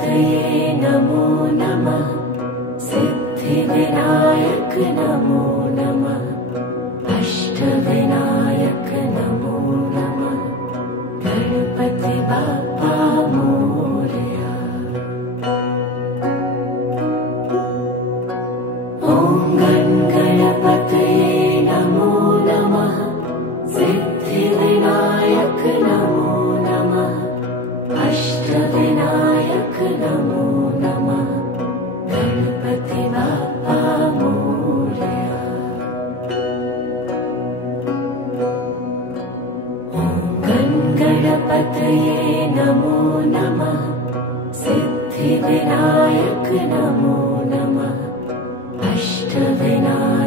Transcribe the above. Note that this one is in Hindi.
तये नमो नमः। सिद्धिविनायक नमो नमः। अष्टविनायक नमो नमः। गणपति बाप्पा मोरया। ॐ गणपतये नमो नमः। सिद्धिविनायक नमो नमः। अष्टविनायक नमो नमः। गणपति बाप्पा मोरया। ॐ गणपतये नमो नमः। सिद्धिविनायक नमो नमः। अष्टविनायक